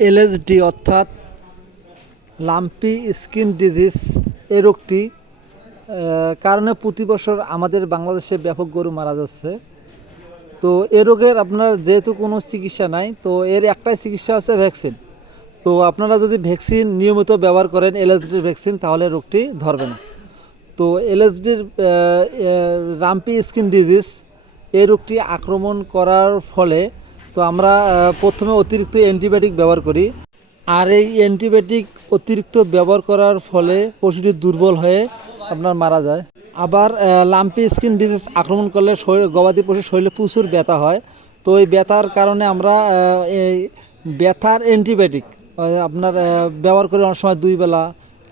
LSD অর্থাৎ lumpy skin disease এই রোগটি কারণে প্রতি বছর আমাদের বাংলাদেশে ব্যাপক গরু মারা যাচ্ছে। তো এ রোগের আপনার যেহেতু কোনো চিকিৎসা নাই, তো এর একটাই চিকিৎসা হচ্ছে ভ্যাকসিন। তো আপনারা যদি ভ্যাকসিন নিয়মিত ব্যবহার করেন এলএসডির ভ্যাকসিন, তাহলে রোগটি ধরবে না। তো এলএসডির রাম্পি স্কিন ডিজিজ এই রোগটি আক্রমণ করার ফলে তো আমরা প্রথমে অতিরিক্ত অ্যান্টিবায়োটিক ব্যবহার করি। আর এই অ্যান্টিবায়োটিক অতিরিক্ত ব্যবহার করার ফলে পশুটি দুর্বল হয়ে আপনার মারা যায়। আবার লাম্পি স্কিন ডিজিজ আক্রমণ করলে গবাদি পশুর শরীরে প্রচুর ব্যথা হয়। তো এই ব্যথার কারণে আমরা এই ব্যথার অ্যান্টিবায়োটিক আপনার ব্যবহার করে অনেক সময় 2 বেলা,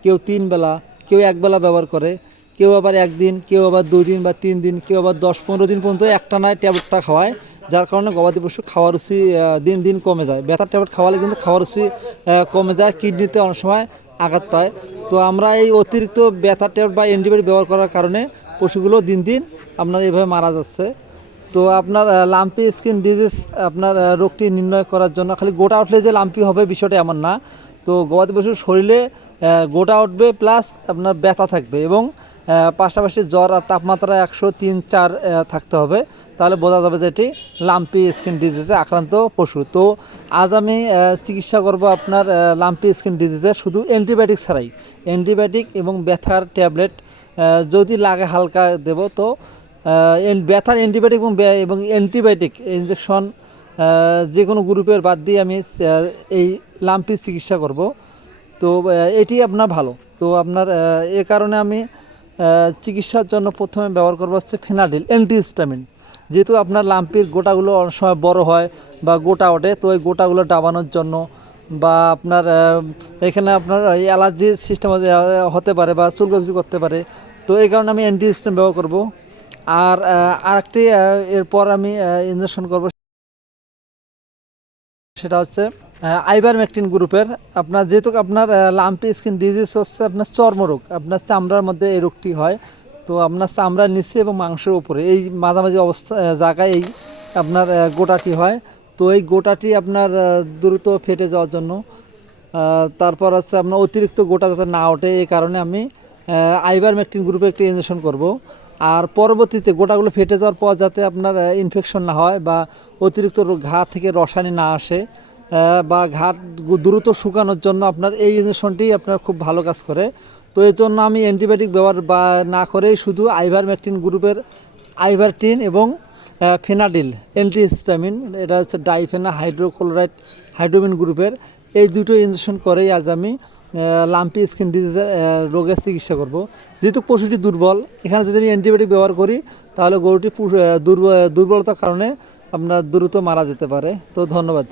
কেউ 3 বেলা, কেউ 1 বেলা ব্যবহার করে, কেউ আবার 1 দিন, কেউ আবার 2 দিন বা 3 দিন, কেউ আবার 10-15 দিন পর্যন্ত একটানায় ট্যাবলেটটা খাওয়ায়। যার কারণে গবাদি পশু খাওয়ার রুচি দিন দিন কমে যায়। ব্যথার ট্যাবলেট খাওয়ালে কিন্তু খাওয়ার রুচি কমে যায়, কিডনিতে অনেক সময় আঘাত পায়। তো আমরা এই অতিরিক্ত ব্যথার ট্যাবলেট বা অ্যান্টিবায়োটিক ব্যবহার করার কারণে পশুগুলো দিন দিন আপনার এইভাবে মারা যাচ্ছে। তো আপনার লাম্পি স্কিন ডিজিজ আপনার রোগটি নির্ণয় করার জন্য খালি গোটা উঠলে যে লাম্পি হবে বিষয়টা এমন না। তো গবাদি পশুর শরীরে গোটা উঠবে, প্লাস আপনার ব্যথা থাকবে, এবং পাশাপাশি জ্বর আর তাপমাত্রা 103-104 থাকতে হবে। তাহলে বোঝা যাবে যে এটি লাম্পি স্কিন ডিজিজে আক্রান্ত পশু। তো আজ আমি চিকিৎসা করব আপনার লাম্পি স্কিন ডিজিজে শুধু অ্যান্টিবায়োটিক ছাড়াই। অ্যান্টিবায়োটিক এবং ব্যথার ট্যাবলেট যদি লাগে হালকা দেব। তো ব্যথার অ্যান্টিবায়োটিক এবং অ্যান্টিবায়োটিক ইনজেকশন যে কোনো গ্রুপের বাদ দিয়ে আমি এই লাম্পি চিকিৎসা করব। তো এটি আপনার ভালো। তো আপনার এ কারণে আমি চিকিৎসার জন্য প্রথমে ব্যবহার করবো হচ্ছে ফেনাডিল অ্যান্টিহিস্টামিন। যেহেতু আপনার লাম্পির গোটাগুলো অনেক সময় বড় হয় বা গোটা ওঠে, তো ওই গোটাগুলো ডাবানোর জন্য, বা আপনার এখানে আপনার অ্যালার্জির সিস্টেম হতে পারে বা চুলকাচুলি করতে পারে। তো এই কারণে আমি অ্যান্টিহিস্টামিন ব্যবহার করব। আর আরেকটি এরপর আমি ইনজেকশন করব, সেটা হচ্ছে আইভারমেকটিন গ্রুপের। আপনার যেহেতু আপনার লাম্পি স্কিন ডিজিজ হচ্ছে আপনার চর্মরোগ, আপনার চামড়ার মধ্যে এই রোগটি হয়। তো আপনার চামড়ার নিচে এবং মাংসের উপরে এই মাঝামাঝি অবস্থা জায়গায় এই আপনার গোটাটি হয়। তো এই গোটাটি আপনার দ্রুত ফেটে যাওয়ার জন্য, তারপর হচ্ছে আপনার অতিরিক্ত গোটা যাতে না ওঠে, এই কারণে আমি আইভারমেকটিন গ্রুপে একটি ইনজেকশন করব। আর পরবর্তীতে গোটাগুলো ফেটে যাওয়ার পর যাতে আপনার ইনফেকশন না হয় বা অতিরিক্ত ঘা থেকে রসায়ন না আসে, বা ঘাট দ্রুত শুকানোর জন্য আপনার এই ইনজেকশনটি আপনার খুব ভালো কাজ করে। তো এই জন্য আমি অ্যান্টিবায়োটিক ব্যবহার বা না করেই শুধু আইভারমেকটিন গ্রুপের আইভারটিন এবং ফেনাডিল অ্যান্টিহিস্টামিন, এটা হচ্ছে ডাইফেনা হাইড্রোক্লোরাইড হাইড্রোমিন গ্রুপের, এই দুটো ইনজেকশন করেই আজ আমি লাম্পি স্কিন ডিজিজের রোগের চিকিৎসা করব। যেহেতু পশুটি দুর্বল, এখানে যদি আমি অ্যান্টিবায়োটিক ব্যবহার করি, তাহলে গরুটি দুর্বলতার কারণে আপনার দ্রুত মারা যেতে পারে। তো ধন্যবাদ।